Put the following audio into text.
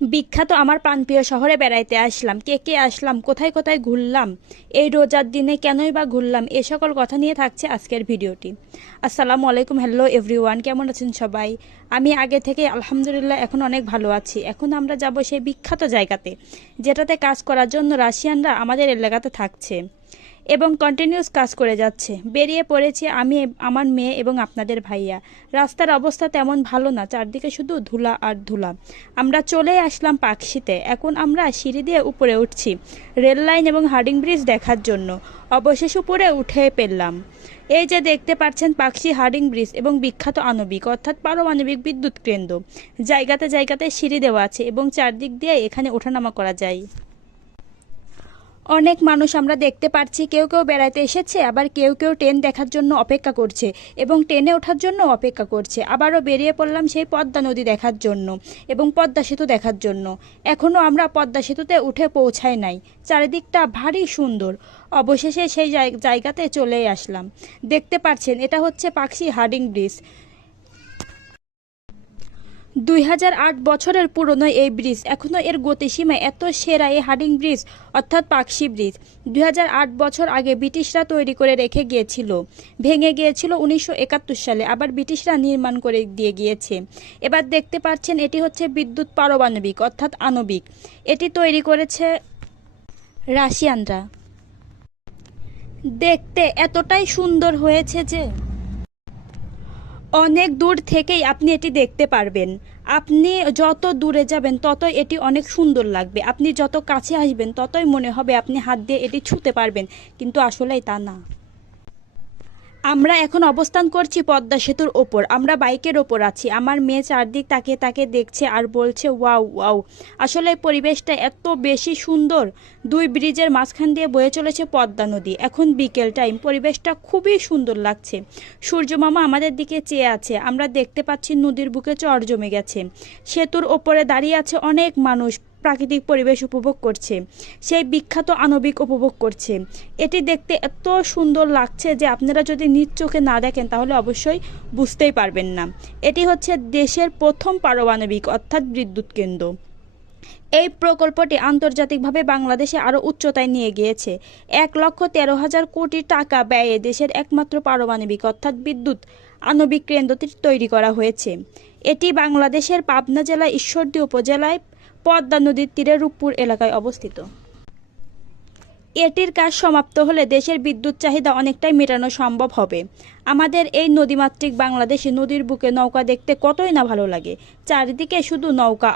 বিখ্যাত আমার প্রাণপ্রিয় শহরে বেড়াইতে আসলাম। কে কে আসলাম, কোথায় কোথায় ঘুরলাম, এই রোজার দিনে কেনই বা ঘুরলাম, এ সকল কথা নিয়ে থাকছে আজকের ভিডিওটি। আসসালামু আলাইকুম, হ্যালো এভরিওয়ান, কেমন আছেন সবাই? আমি আগে থেকে আলহামদুলিল্লাহ এখন অনেক ভালো আছি। এখন আমরা যাব সেই বিখ্যাত জায়গাতে, যেটাতে কাজ করার জন্য রাশিয়ানরা আমাদের এলাকাতে থাকছে এবং কন্টিনিউস কাজ করে যাচ্ছে। বেরিয়ে পড়েছি আমি, আমার মেয়ে এবং আপনাদের ভাইয়া। রাস্তার অবস্থা তেমন ভালো না, চারদিকে শুধু ধুলা আর ধুলা। আমরা চলে আসলাম পাকশিতে। এখন আমরা সিঁড়ি দিয়ে উপরে উঠছি রেল লাইন এবং হার্ডিং ব্রিজ দেখার জন্য। অবশেষে উপরে উঠে পেলাম। এই যে দেখতে পাচ্ছেন পাকশি হার্ডিং ব্রিজ এবং বিখ্যাত আণবিক অর্থাৎ পারমাণবিক বিদ্যুৎ কেন্দ্র। জায়গাতে জায়গাতে সিঁড়ি দেওয়া আছে এবং চারদিক দিয়ে এখানে ওঠানামা করা যায়। অনেক মানুষ আমরা দেখতে পাচ্ছি, কেউ কেউ বেড়াতে এসেছে, আবার কেউ কেউ ট্রেন দেখার জন্য অপেক্ষা করছে এবং ট্রেনে ওঠার জন্য অপেক্ষা করছে। আবারও বেরিয়ে পড়লাম সেই পদ্মা নদী দেখার জন্য এবং পদ্মা সেতু দেখার জন্য। এখনও আমরা পদ্মা সেতুতে উঠে পৌঁছাই নাই। চারিদিকটা ভারী সুন্দর। অবশেষে সেই জায়গাতে চলে আসলাম। দেখতে পাচ্ছেন এটা হচ্ছে পাকশি হার্ডিং ব্রিজ। 2008 বছরের পুরনো এই ব্রিজ, এখনও এর গতিসীমা এত সেরা। এই হার্ডিং ব্রিজ অর্থাৎ পাকশি ব্রিজ 2008 বছর আগে ব্রিটিশরা তৈরি করে রেখে গিয়েছিল। ভেঙে গিয়েছিল 1971 সালে, আবার ব্রিটিশরা নির্মাণ করে দিয়ে গিয়েছে। এবার দেখতে পাচ্ছেন এটি হচ্ছে বিদ্যুৎ পারমাণবিক অর্থাৎ আণবিক। এটি তৈরি করেছে রাশিয়ানরা। দেখতে এতটাই সুন্দর হয়েছে যে অনেক দূর থেকেই আপনি এটি দেখতে পারবেন। আপনি যত দূরে যাবেন ততই এটি অনেক সুন্দর লাগবে, আপনি যত কাছে আসবেন ততই মনে হবে আপনি হাত দিয়ে এটি ছুঁতে পারবেন, কিন্তু আসলেই তা না। আমরা এখন অবস্থান করছি পদ্মা সেতুর ওপর। আমরা বাইকের ওপর আছি। আমার মেয়ে চারদিক তাকিয়ে তাকিয়ে দেখছে আর বলছে ওয়াও ওয়াও। আসলে পরিবেশটা এত বেশি সুন্দর। দুই ব্রিজের মাঝখান দিয়ে বয়ে চলেছে পদ্মা নদী। এখন বিকেল টাইম, পরিবেশটা খুবই সুন্দর লাগছে। সূর্য মামা আমাদের দিকে চেয়ে আছে। আমরা দেখতে পাচ্ছি নদীর বুকে চর জমে গেছে। সেতুর ওপরে দাঁড়িয়ে আছে অনেক মানুষ, প্রাকৃতিক পরিবেশ উপভোগ করছে, সেই বিখ্যাত আণবিক উপভোগ করছে। এটি দেখতে এত সুন্দর লাগছে যে আপনারা যদি নিজ চোখে না দেখেন তাহলে অবশ্যই বুঝতেই পারবেন না। এটি হচ্ছে দেশের প্রথম পারমাণবিক অর্থাৎ বিদ্যুৎ কেন্দ্র। এই প্রকল্পটি আন্তর্জাতিকভাবে বাংলাদেশে আরও উচ্চতায় নিয়ে গিয়েছে। 1,13,000 কোটি টাকা ব্যয়ে দেশের একমাত্র পারমাণবিক অর্থাৎ বিদ্যুৎ আণবিক কেন্দ্রটি তৈরি করা হয়েছে। এটি বাংলাদেশের পাবনা জেলার ঈশ্বরদী উপজেলায় পদ্মা নদীর তীরে রূপপুর এলাকায় অবস্থিত। এটির কাজ সমাপ্ত হলে দেশের বিদ্যুৎ চাহিদা অনেকটাই মেটানো সম্ভব হবে। আমাদের এই নদীমাতৃক বাংলাদেশে নদীর বুকে নৌকা দেখতে কতই না ভালো লাগে। চারিদিকে শুধু নৌকা।